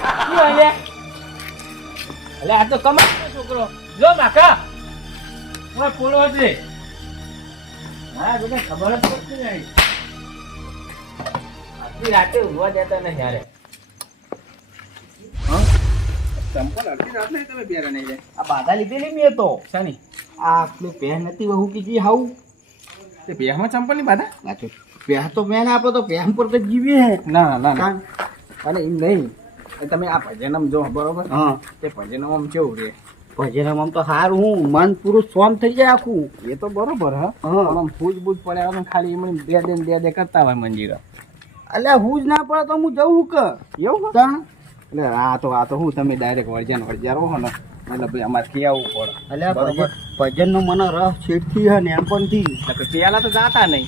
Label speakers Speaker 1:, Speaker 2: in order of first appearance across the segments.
Speaker 1: એટલે એટલે આ તો કમાતો છોકરો. જો માકા ઓય પોલો છે? હા બેટા ખબર જ પડતી નહીં. આટલી રાતે ઊંઘવા દેતા નહીં યારે.
Speaker 2: ચંપલ અડધી રાત નહીં તમે પહેરે નહીં
Speaker 3: આ બાધા લીધેલી મેં તો.
Speaker 1: શાની?
Speaker 3: આ પેલું પહેર નથી વહુ કીધી હાઉ.
Speaker 2: તે પહેમાં ચંપલની બાધા?
Speaker 3: આ તો પહેર ના મેં આપો તો પહેર પર તો જીવીએ હે.
Speaker 2: ના ના ના. અને એમ નહીં. તમે આ ભજનમ જો બરોબર?
Speaker 3: હા.
Speaker 2: તે ભજનમ આમ કેવું રે?
Speaker 3: ભજન આમ તો સારું હું મન પૂરું સોમ થઈ જાય આખું.
Speaker 2: એ તો બરોબર હા? આમ ફૂજ બૂજ પડ્યા હોય ને ખાલી એમ બે દે બે દે કરતા હોય મંદિર
Speaker 3: એટલે હું જ ના પડે તો હું જવું કે?
Speaker 2: એવું
Speaker 3: તાણ
Speaker 2: એટલે આ તો આ તો હું તમે ડાયરેક્ટ વર્જન વર્જ્યા રહો ને એટલે ભાઈ અમારે ખીયાવવું પડે.
Speaker 3: એટલે ભજનનો મને રસ છેડથી હે ને એમ પણ થી
Speaker 2: પેલા તો જાતા નહીં.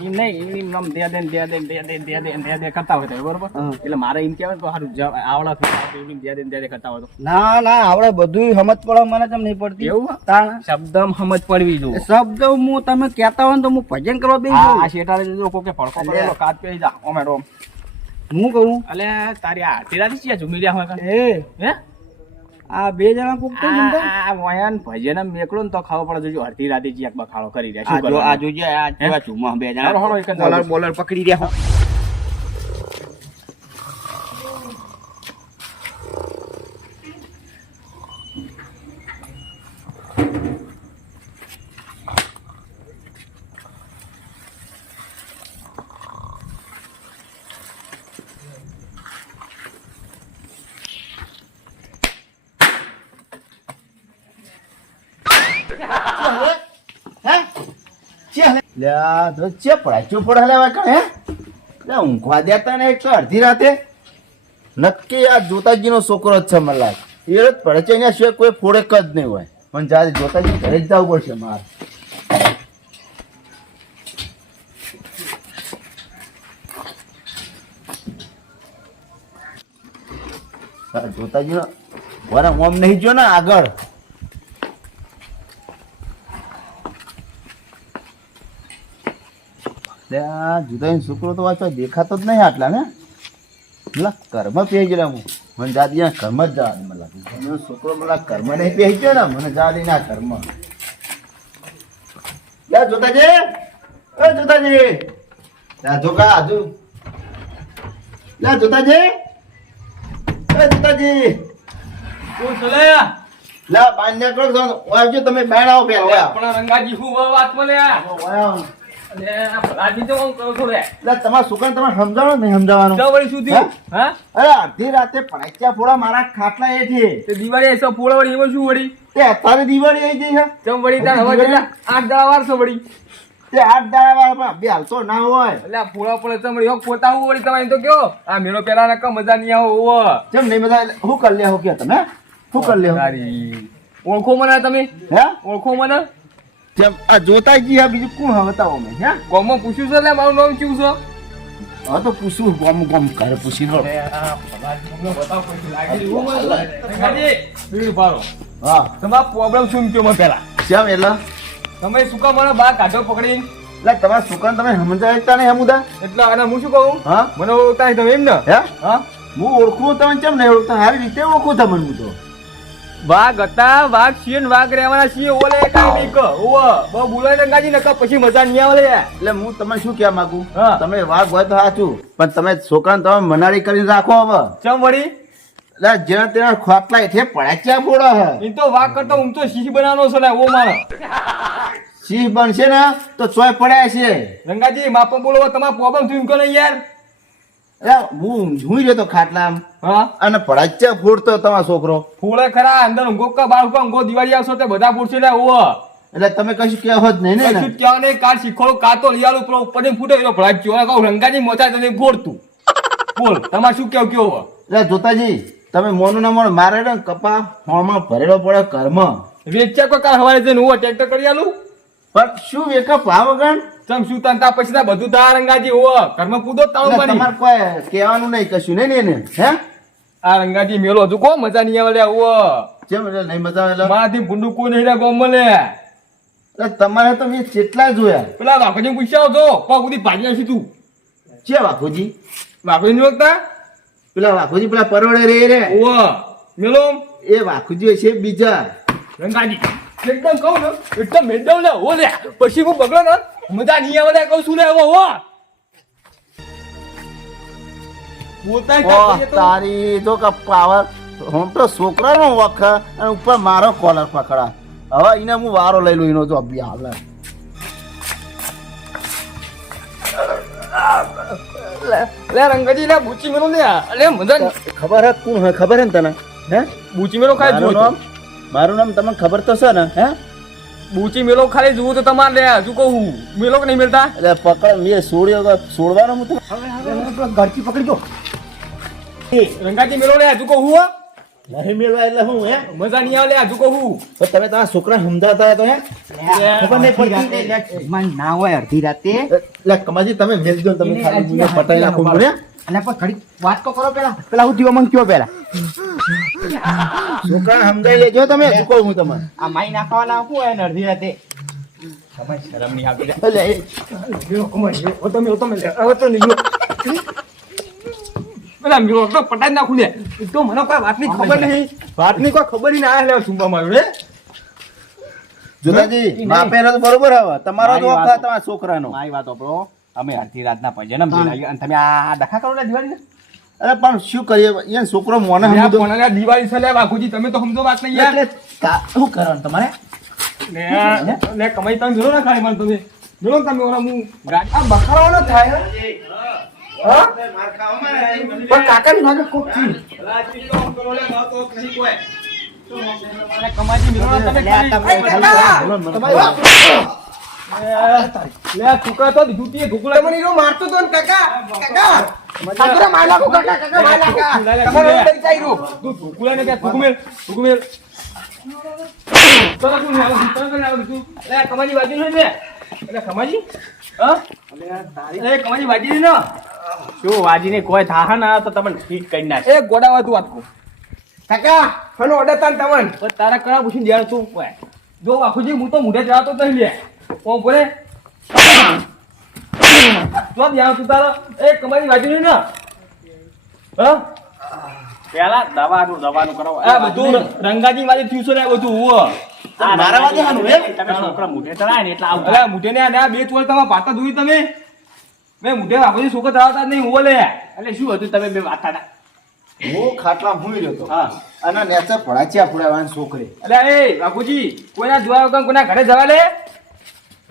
Speaker 2: નહીં એમ દે દે દે દે દે દે દે દે દે દે કરતા હોય બરોબર? એટલે મારે એમ કહેવાય સારું આવડા એમ દે દે દે દે કરતા હોય તો.
Speaker 3: ના ના આવડે બધું સમજ પડવા મને કેમ નહીં પડતી.
Speaker 2: એવું?
Speaker 3: તાણ.
Speaker 2: શબ્દ સમજ પડવી જો
Speaker 3: શબ્દ હું તમે કહેતા હોય તો હું ભજન કરવા બેસી
Speaker 2: આ
Speaker 3: જાઉં.
Speaker 2: જો કોકે
Speaker 3: અલ્યા.
Speaker 2: પડેલો કાચ પેઈ જા ઓમે રોમ.
Speaker 3: હું કહું?
Speaker 2: અલે તારી આ તેરાથી ચિયા ઝૂમી રહ્યા હોય
Speaker 3: એ.
Speaker 2: હે?
Speaker 3: આ બે જણા કુક તો
Speaker 2: આ આ મોયાન ભજન આમ ને તો ખાવો પડે જોજો અડધી રાતે ચિયાક બખાડો કરી રહ્યા શું
Speaker 3: કરો આ જોજો આ ચૂમા બે જણા. બોલર પકડી રહ્યા લ્યા તો ચે પડાય ચો પડા લેવા કણ ઊંઘવા દેતા ને તો અડધી રાતે. નક્કી આ જોતાજીનો છોકરો જ છે મને લાગે એ જ પડે છે અહીંયા સિવાય કોઈ ફોડેક જ નહીં હોય. પણ જ્યારે જોતાજી ઘરે જ પડશે મારે. જોતાજીનો વરા ઓમ નહીં જો ને આગળ. છોકરો તો વાંચવા દેખાતો જ નહીં આટલા ને? પેલા કર્મ પેઈ ગયેલા હું. મને જાતી આ કર્મ જ દે મને છોકરો પેલા કર્મ નહીં પેઈ ગયો ને મને દે ના કર્મ યા જોતાજી. એ જોતાજી. યા જોકા આજુ યા જોતાજી. એ જોતાજી.
Speaker 1: તું ચલે
Speaker 3: લા? બાંધ્યા કરો તમે બાણ આવો પેલા
Speaker 1: આપણા રંગાજી શું વાત
Speaker 3: ઓયા તમારા છોકરાને તમારે સમજાવો નહીં સમજાવવાનું?
Speaker 1: વળી શું થયું હા?
Speaker 3: અરે અડધી રાતે પડાચ્યા ફોડા મારા ખાટલા એ છે
Speaker 1: તે દિવાળી એસો ફોડા વળી એમાં શું વળી?
Speaker 3: તે અત્યારે દિવાળી આવી ગઈ છે.
Speaker 1: ચમ વળી? તાર હવે આઠ દાડા વારસો વળી.
Speaker 3: તે આઠ દાડા વાળા બે હાલતો ના હોય.
Speaker 1: એટલે પૂળા પડે ચમ વળી પોતા હું વળી તમારે તો કયો? આ મેળો પેલા ના મજા નહીં આવો ઓવો
Speaker 3: કેમ નહીં મજા શું કરી લે હો કે તમે? શું કરી લે
Speaker 1: ઓળખો મને તમે?
Speaker 3: હે?
Speaker 1: ઓળખો મને?
Speaker 3: જેમ આ જોતાજી આ બીજું કોણ હવે અમે મેં હે?
Speaker 1: ગોમાં પૂછ્યું છે ને મારું નામ શું છે?
Speaker 3: હા તો પૂછું ગોમ ગોમ ઘરે પૂછી લો. હા
Speaker 1: તમારો પ્રોબ્લેમ શું કયો મને પેલા
Speaker 3: કેમ એટલે?
Speaker 1: તમે શું કામ મને બા કાઢો પકડીને?
Speaker 3: એટલે તમારા છોકરાને તમે સમજાવતા નહીં હમુદા.
Speaker 1: એટલે અને હું શું કહું?
Speaker 3: હા?
Speaker 1: મને ઓળખતા તમે એમ ને
Speaker 3: હે?
Speaker 1: હા?
Speaker 3: હું ઓળખું તમે કેમ નહીં ઓળખતા? સારી રીતે ઓળખું તમને હું તો.
Speaker 1: વાઘ હતા વાઘ છીએ ને વાઘ રહેવાના છીએ? ઓલે કાંઈ નહીં કહો. બહુ બોલાય ને ગાજી નકા પછી મજા નહીં આવે
Speaker 3: એટલે હું તમને શું કહેવા માંગુ. તમે વાઘ હોય તો સાચું પણ તમે છોકરાને તમે મનાળી કરીને રાખો હવે.
Speaker 1: ચમ વળી?
Speaker 3: એટલે જેના તેના ખોટલા હેઠે પડાચ્યા બોડો હે
Speaker 1: એ તો વાઘ કરતા હું તો શીશ બનાવવાનો છે ને ઓ મારો.
Speaker 3: સિંહ બનશે ને તો ચોય પડાય છે.
Speaker 1: રંગાજી માપો બોલો તમારો પ્રોબ્લેમ થયું કે નહીં યાર.
Speaker 3: એટલે હું જોઈ રહ્યો તો ખાટલામ.
Speaker 1: હા?
Speaker 3: અને પડાચ્યા ફોડતો તમારો છોકરો.
Speaker 1: ફૂડે ખરા અંદર ઊંઘો કા બાર ઊંઘો ઊંઘો દિવાળી આવશો તે બધા ફૂટશે લે ઓવો
Speaker 3: એટલે તમે કશું કહેવો જ નહીં ને
Speaker 1: કશું કહેવા નહીં કાલ શીખોડું કાતો લીયાલું પેલો ઉપર ફૂટે એનો ભડાક જોવા કહું રંગાની મોચા તને ફોડતું. બોલ તમારે શું કેવું કેવો
Speaker 3: એટલે જોતાજી તમે મોનું ના મોન મારે ને કપા હોમાં ભરેલો પડે કર્મ
Speaker 1: વેચ્યા કોઈ કાર હવારે જઈને હું ટ્રેક્ટર કરી આલું?
Speaker 3: પણ શું વેકા ભાવ
Speaker 1: ચમ શું તન તા પછી તા બધું તાર રંગાજી ઓવો ઘરમાં કૂદો તાળું મારી
Speaker 3: તમારે કોઈ કહેવાનું નહીં કશું નહીં ને હે?
Speaker 1: આ રંગાજી મેલો હજુ કો મજા નહીં આવે ઓવો
Speaker 3: કેમ એટલે નહીં મજા આવે?
Speaker 1: મારાથી કોઈ નહીં ગોમ લે.
Speaker 3: તમારે તો મેં કેટલા જોયા
Speaker 1: પેલા વાઘોજી પૂછ્યા હતો પગ સુધી ભાજી નાખી તું.
Speaker 3: છે બાપુજી
Speaker 1: વાઘોજી નહીં વખતા
Speaker 3: પેલા વાઘુજી પેલા પરવડે રે રે.
Speaker 1: ઓ મેલો
Speaker 3: એ વાઘુજી છે બીજા.
Speaker 1: રંગાજી એકદમ કહું ને એકદમ મેડમ ને ઓ લે. પછી હું બગડો ને નહીં કહું છું હો હો. બોલતા ય
Speaker 3: ઓ
Speaker 1: કાંઈ કહીએ તો.
Speaker 3: તારી જો કે પાવર હું તો છોકરાનો વખ અને ઉપર મારો કોલર પકડા. હવે એને હું વારો લઈ લઉં એનો જો હાલે.
Speaker 1: લે રંગાજી લે બુચી મેલો લે અલે
Speaker 3: ખબર હે કોણ હે? ખબર હે તને? હે?
Speaker 1: બુચી
Speaker 3: મારું મારું નામ તમને ખબર તો છે ને હે?
Speaker 1: બુચી મેલો ખાલી જુઓ તો તમારે લે હજુ કહું મેલો કે નહીં મેલતા?
Speaker 3: એટલે પકડ મેં છોડ્યો કે છોડવાનો હું તો. ગરકી પકડી દો
Speaker 1: રંગાજી મેલો લે હજુ કહું
Speaker 3: નહીં મેળવા એટલે હું હે?
Speaker 1: મજા નહીં આવે હજુ કહું
Speaker 3: તો તમે તમારા છોકરા સમજાવતા તો હે? ખબર નહીં પડતી.
Speaker 4: મન ના હોય અડધી રાતે.
Speaker 3: એટલે કમાજી તમે મેલજો તમે ખાલી મને પટાઈ નાખો મને.
Speaker 4: અને ઘડી વાત તો કરો પેલા પેલા હું થયો મંગ કયો પેલા
Speaker 3: છોકરાને સમજાઈ લેજો તમે શું કહું હું તમને.
Speaker 4: આ માઈ નાખવાના શું હોય ને અડધી રાતે?
Speaker 1: શરમ નહીં તમે તમે હવે તો નહીં પેલા મેલો તો પટાઈ નાખું લે. તો મને કોઈ વાતની ખબર નહીં. વાતની કોઈ ખબર ના લે. સુંબા મારું રે
Speaker 3: માપેલો તો બરોબર હવે. તમારો વખત તમારા છોકરાનો.
Speaker 4: મારી વાત આપણો અમે અડધી રાતના પૈસા ને અને તમે આ ડખા કરો ને દિવાળી
Speaker 3: અરે પણ શું કરીએ? યાર છોકરો મોને સમજો
Speaker 1: કોનાલે દિવાળી છે લે બાકુજી તમે તો સમજો વાત નહીં યાર.
Speaker 3: એટલે શું કરવાનું તમારે?
Speaker 1: ને ને કમાઈ તમે જરૂર ના ખાલી મને તમે. જોડો તમે ઓલા હું ગાડી આ ન થાય હે? હા? પણ કાકા ની ભાગે કોક અરે કમાજી મેળો તમે ખાલી-
Speaker 3: બોલો
Speaker 1: લે છોકરા તો જૂતીએ ઘૂકલા મને ઈરો મારતો તો ને કાકા કાકા! કાકા માર નાખો કાકા કાકા માર નાખો તમારો લઈ જાય રો તું ઘૂકલા ને કે ઘૂકમેલ ઘૂકમેલ તરત હું આવું તરત હું આવું તું કમાજી અરે કમાજી હા? અરે કમાજી બાજી ને.
Speaker 4: શું વાજીને કોઈ થાહા ના તો તમને ઠીક કરી નાખે
Speaker 1: એ ગોડાવા તું વાત કો કાકા હનો ઓર્ડર તાન તમન. પણ તારા કણા પૂછીને જાણ તું જો બાપુજી હું તો મુઢે જતો લે. ઓ બોલે? જો ધ્યાન તું તારો? એ કમાઈ વાજી નહીં ને? હા?
Speaker 4: પેલા દવાનું દવાનું કરો.
Speaker 1: આ બધું રંગાજી વાળી થયું આ બધું હુઓ
Speaker 3: મારા વાદે હાનું હે?
Speaker 4: તમે છોકરા મુઢે ચડાય ને એટલે આવું
Speaker 1: અરે મુઢે ને આ ના બે ચોર તમારા પાતા જોઈ તમે? મેં મુઢે બાપુજી છોકરો ધરાવતા જ નહીં લે.
Speaker 4: એટલે શું હતું તમે બે વાતા હતા
Speaker 3: હું ખાટલા ભૂઈ રહ્યો
Speaker 4: હા.
Speaker 3: અને નેચર પડાચ્યા ફુડાવાની છોકરી.
Speaker 1: અરે એ બાપુજી કોઈના જોવા વગર કોઈના ઘરે જવા લે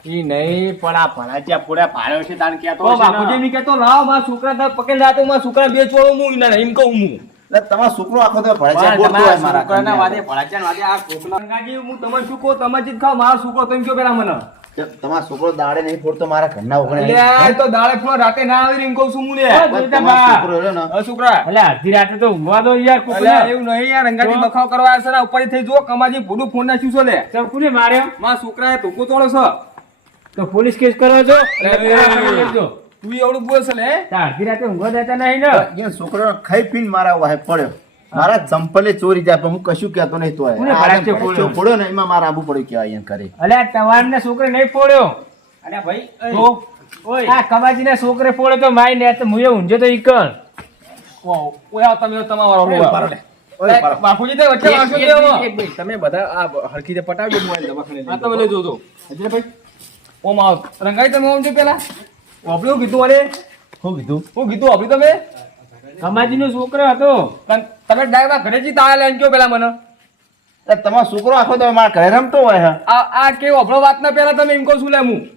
Speaker 4: ઈ નહીં પણ આ ભણાચ્યા પૂરા ભાડ્યો છે તાણ ક્યાં
Speaker 1: બાપુજી ની કહેતો લાવ મારા છોકરા તાર પકડી લાતો મારા છોકરા બે ચોળો હું ના એમ કહું હું.
Speaker 3: તમારો છોકરો આખો તો ભડાચ્યા બોલતો હોય મારા
Speaker 4: છોકરાના વાદે
Speaker 3: કાને.
Speaker 4: વાદે આ છોકરા
Speaker 1: ગંગાજી હું તમને શું કહું તમે જ ખાવ મારો છોકરો તમે કયો પેલા મને?
Speaker 3: તમારો છોકરો દાડે નહીં ફોડતો મારા ઘરના
Speaker 1: તો દાડે ફૂલો રાતે ના આવી એમ કહું છું હું
Speaker 3: છોકરો ને.
Speaker 1: છોકરા.
Speaker 4: એટલે અડધી રાતે તો ઊંઘવા દો યાર
Speaker 1: એવું નહીં યાર રંગાજી બખાવ કરવા છે ને ઉપરથી થઈ જો કમાજી ભૂડું ફોન નાખ્યું છે લે.
Speaker 4: તો કોને માર્યો?
Speaker 1: મારા છોકરાએ ધોકો તોડો છે.
Speaker 4: તો પોલીસ કેસ કરો છો?
Speaker 1: તું એવડું બોલ છે
Speaker 4: અડધી રાતે ઊંઘો દેતા નહીં ને?
Speaker 3: એ છોકરો ખાઈ પીને મારા વાહે પડ્યો. મારા ચંપલે ચોરી જાય પણ હું કશું કહેતો નહીં તો
Speaker 4: ફોડ્યો?
Speaker 3: ને એમાં મારા આબુ પડ્યું કેવાય એમ કરે.
Speaker 4: અલ્યા તમારને છોકરે નહીં ફોડ્યો.
Speaker 1: અલ્યા ભાઈ
Speaker 4: તો? આ કબાજી ના છોકરે ફોડ્યો તો માય ને તો મુએ ઊંઝો તો ઈકણ
Speaker 1: ઓય તમે તમારો તે
Speaker 4: મિનિટ, તમે બધા આ હરખી રીતે પટાવજો મોબાઈલ દવાખાને
Speaker 1: આ તમે લઈ જોજો અજય ભાઈ? ઓમ આવ. રંગાઈ તમે ઓમ જો પેલા? ઓબળ્યું કીધું અરે?
Speaker 3: શું કીધું?
Speaker 1: હું કીધું? ઓબળી તમે?
Speaker 4: કમાજી નો છોકરો હતો.
Speaker 1: તમે ડાયમાં ઘરે જી તાળા લઈને કયો પેલા મને.
Speaker 3: તમારો છોકરો આખો તમે મારા ઘરે રમતો હોય હે?
Speaker 1: આ આ કે ઓબળો વાત ના પેલા તમે એમ કહો છું લે હું.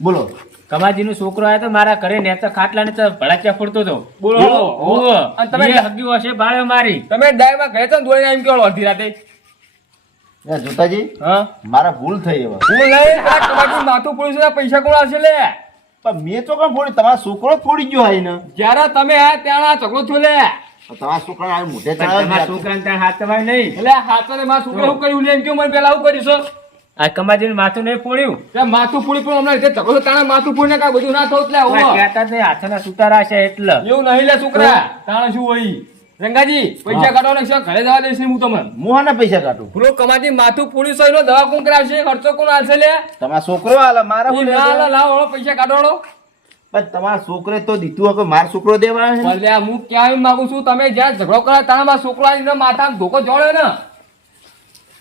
Speaker 3: બોલો.
Speaker 4: કમાજી નો છોકરો આવ્યો તો મારા ઘરે ને તો ખાટલા ને તો ભડાચ્યા ફોડતો હતો.
Speaker 1: બોલો.
Speaker 4: ઓહો.
Speaker 1: અને તમે-
Speaker 4: હગ્યું હશે બાળ્યો મારી.
Speaker 1: તમે ડાયમાં ઘરે તો દોડીને એમ કહો અડધી રાતે.
Speaker 3: જોતાજી
Speaker 1: હા?
Speaker 3: મારા ભૂલ થઈ હવે.
Speaker 1: ભૂલ નહીં? આ કબાટનું માથું પડ્યું છે પૈસા કોણ આવશે લે?
Speaker 3: પણ મેં તો કોણ ફોડી તમારો છોકરો ફોડી ગયો આઈને
Speaker 1: જ્યારે તમે આ ત્યાં આ છોકરો છો લે.
Speaker 3: તમારા છોકરા આ મોઢે
Speaker 4: તમારા છોકરા ત્યાં હાથ તમારે નહીં.
Speaker 1: એટલે હાથો ને મારા છોકરા શું કર્યું લે? એમ કેવું મને પેલા આવું કર્યું છે?
Speaker 4: આ કમાજી માથું નહીં ફોડ્યું.
Speaker 1: ત્યાં માથું ફોડી પણ હમણાં રીતે ઝઘડો તાણા માથું પૂરીને કાંઈ બધું ના થવું એટલે
Speaker 4: કહેતા જ નહીં હાથના સુતારા છે એટલે.
Speaker 1: એવું નહીં લે છોકરા. તાણા શું હોય? રંગાજી પૈસા કાઢવાના છે ઘરે જવા દેશે હું તમને.
Speaker 3: મોહના પૈસા કાઢું.
Speaker 1: પેલો કમાતી માથું પૂરી એનો દવા કોણ કરાવશે ખર્ચો કોણ હાલશે લે?
Speaker 3: તમાર છોકરો આલે મારા હું
Speaker 1: ના લાવો પૈસા કાઢો
Speaker 3: પણ તમારા છોકરે તો દીધું હવે માર છોકરો દેવા ને?
Speaker 1: ભલે હું ક્યાં માંગુ છું તમે જ્યાં ઝઘડો કરે ત્યાં મારા છોકરા માથા ધોકો જોડે ને.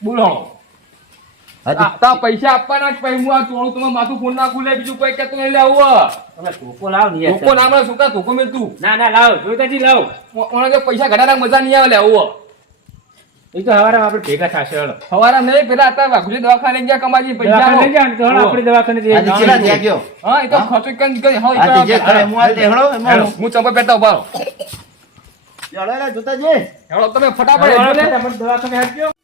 Speaker 1: બોલો.
Speaker 3: તો
Speaker 1: પૈસા આપવાના જ પછી હું આ ચોળું તમે માથું ફોન ના ખુલે બીજું કોઈ કહેતું નહીં લેવું
Speaker 4: તમે ધોકો લાવ ને
Speaker 1: ધોકો ના મળે શું કા ધોકો મેળતું?
Speaker 4: ના ના લાવ જોઈતાજી લાવ.
Speaker 1: ઓના જો પૈસા ઘટાડા મજા નહીં આવે લેવું
Speaker 4: એ તો હવારે આપણે ભેગા થશે હળો.
Speaker 1: હવારે નહીં પેલા હતા વાઘુજી દવાખાને ગયા કમાજી
Speaker 4: પૈસા લઈ
Speaker 1: પૈસા
Speaker 4: તો હળો આપણે દવાખાને જઈએ.
Speaker 3: આજે ચેલા ત્યાં ગયો?
Speaker 1: હા એ તો ખર્ચો કન ગઈ હા
Speaker 3: આજે જે કરે હું આ
Speaker 1: દેહળો હું ચંપા પેતા ઉભારો
Speaker 3: ચાલો લે જોતાજી.
Speaker 1: હેડો તમે ફટાફટ
Speaker 4: દવાખાને હળો,
Speaker 1: હેડો